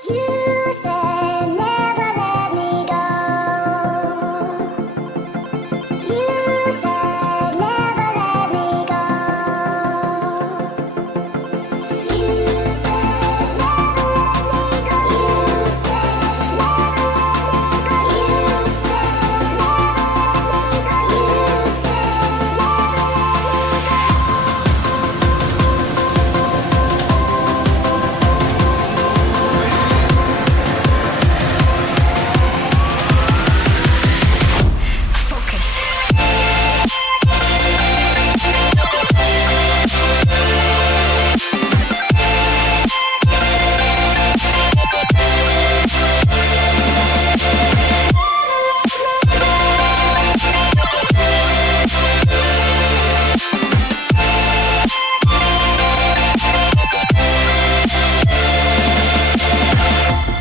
You said never let me go. You said never let me go. You said never let me go. You said never let me go. You said never let me go. You said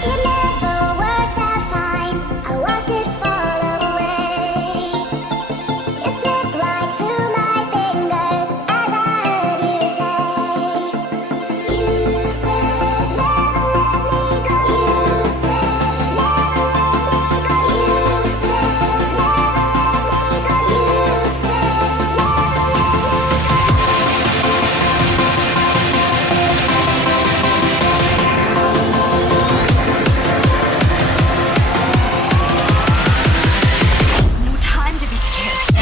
it never worked out fine. I watched it fall away. It slipped right through my fingers as I heard you say. You said never let me go. You said never let me go. You said never let me go. You said No time to be scared.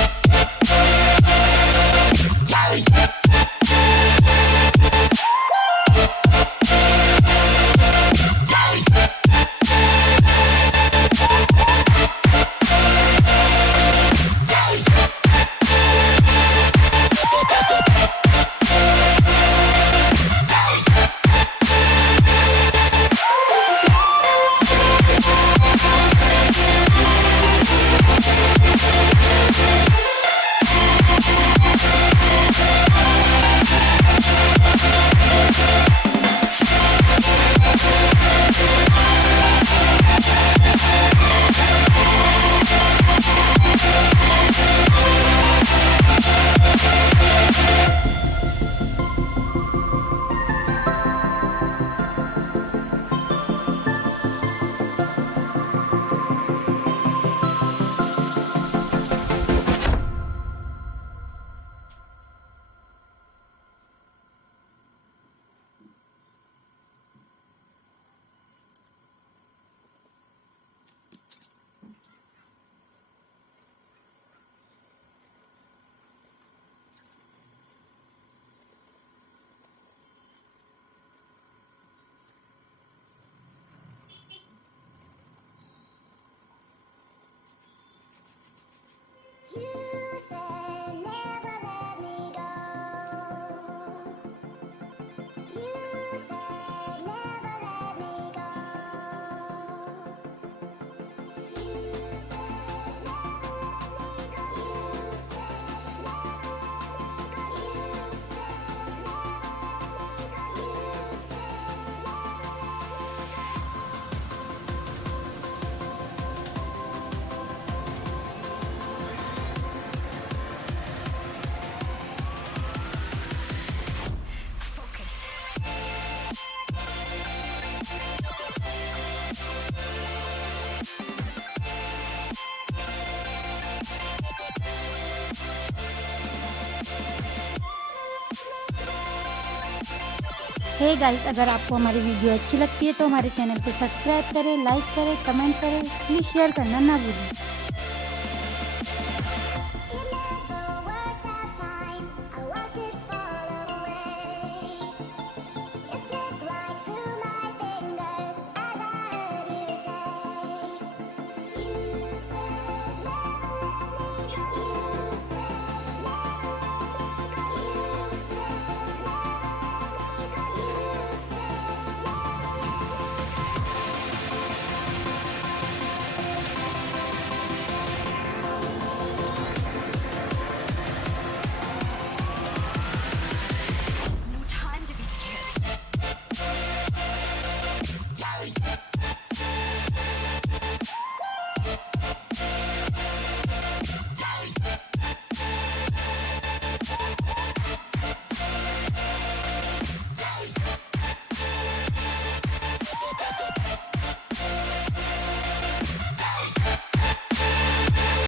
you said never let me go. You said never let me go. You said never let me go. You said never let me go. You said never let me go. You said hey guys, अगर आपको हमारी video अच्छी लगती है तो हमारे channel को subscribe करें, लाइक करें, कमेंट करें, प्लीज़ शेयर करना ना भूलें।